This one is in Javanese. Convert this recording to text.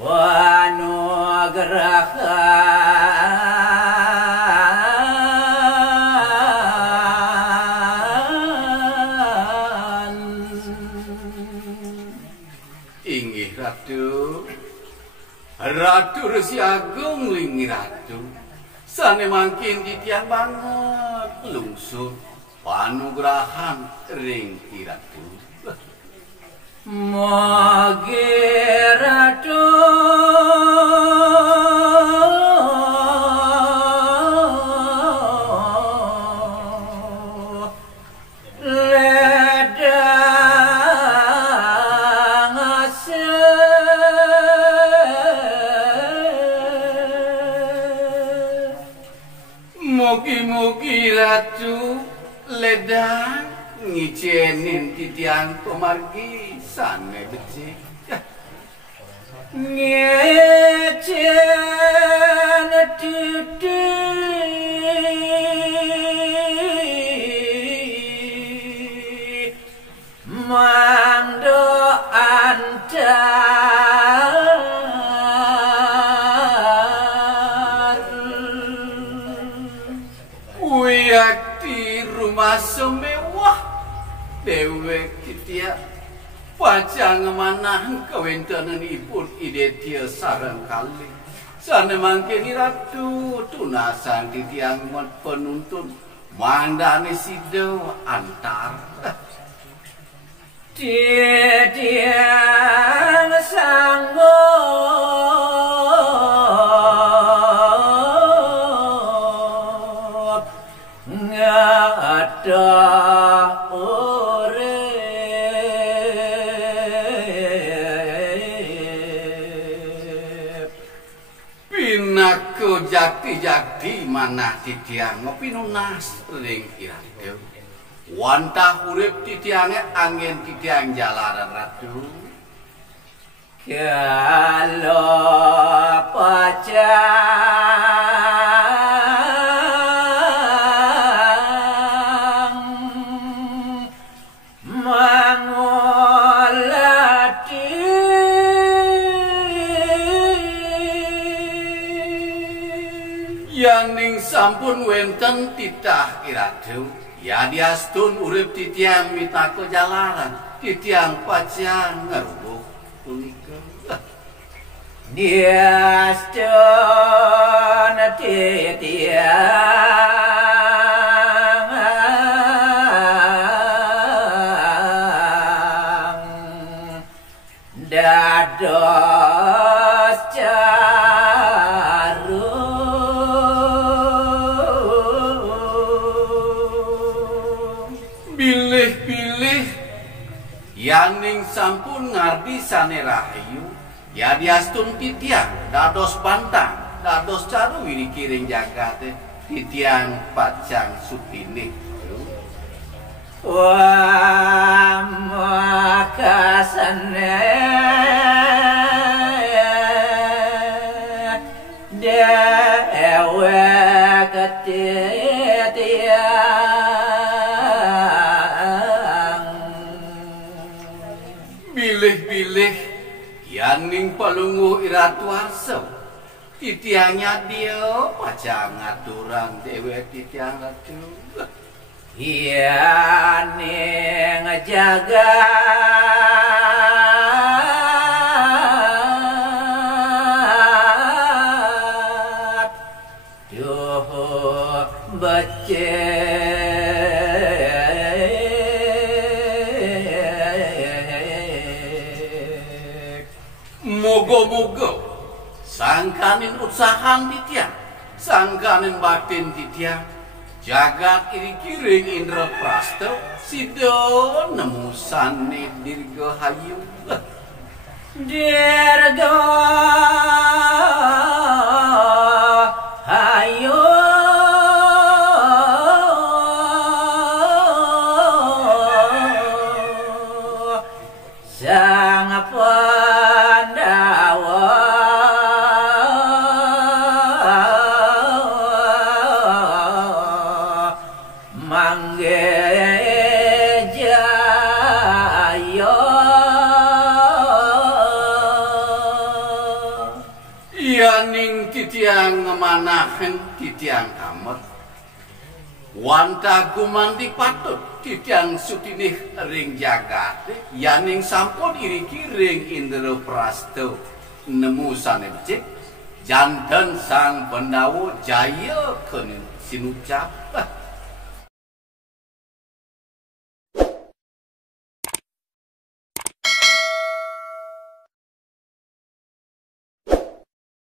wanugrahan inggih Ratu Ratu Resi Agung lingi Ratu sane mangkin titiang banget lungsur panugrahan ring Ratu Mogi Ratu ledang Mugi-mugi Ratu ledang ngicenin titiang pemargi sane becik ngecen titi mando antar wiak di rumah semewah dewek kitia pacang manah kawentanan ipun ide tia sarang kali sana mangke ni Ratu tunasan titiang penuntun mandane sido antar titiang sanggup ngada Pinaku jakti-jakti manah titiang ngopi nunas ring Ratu wantah urip titiange angin titiang jalaran Ratu kalau pacang mangolati yaning sampun wenten titah Ratu ya diastun urip titiang mitako jalaran titiang pacang ngerubuh punika diastun titiang dados pilih-pilih yaning sampun ngardi sane rahayu ya diastun titiang dados bantang dados carui dikiring jagate titiang pacang sutini wa makasane dewe pilih-pilih yaning palungguh Ratu Arso titiangnya dia pacang ngaturan dewe titiang Ratu yaning jaga duh becek moga-moga sangkanin usahan titiang sangkanin batin titiang jagat iri-kiring Indra Prasto sido nemu sane dirga hayu dirga hayu sang Pandawa Manggejaya yaning titiang ngemanahen titiang kamet wanta gumanti patut titiang sutinih ring jagate yaning sampun iriki ring Indra Prasto nemu sanebcik janten sang Pandawa jaya kening sinucap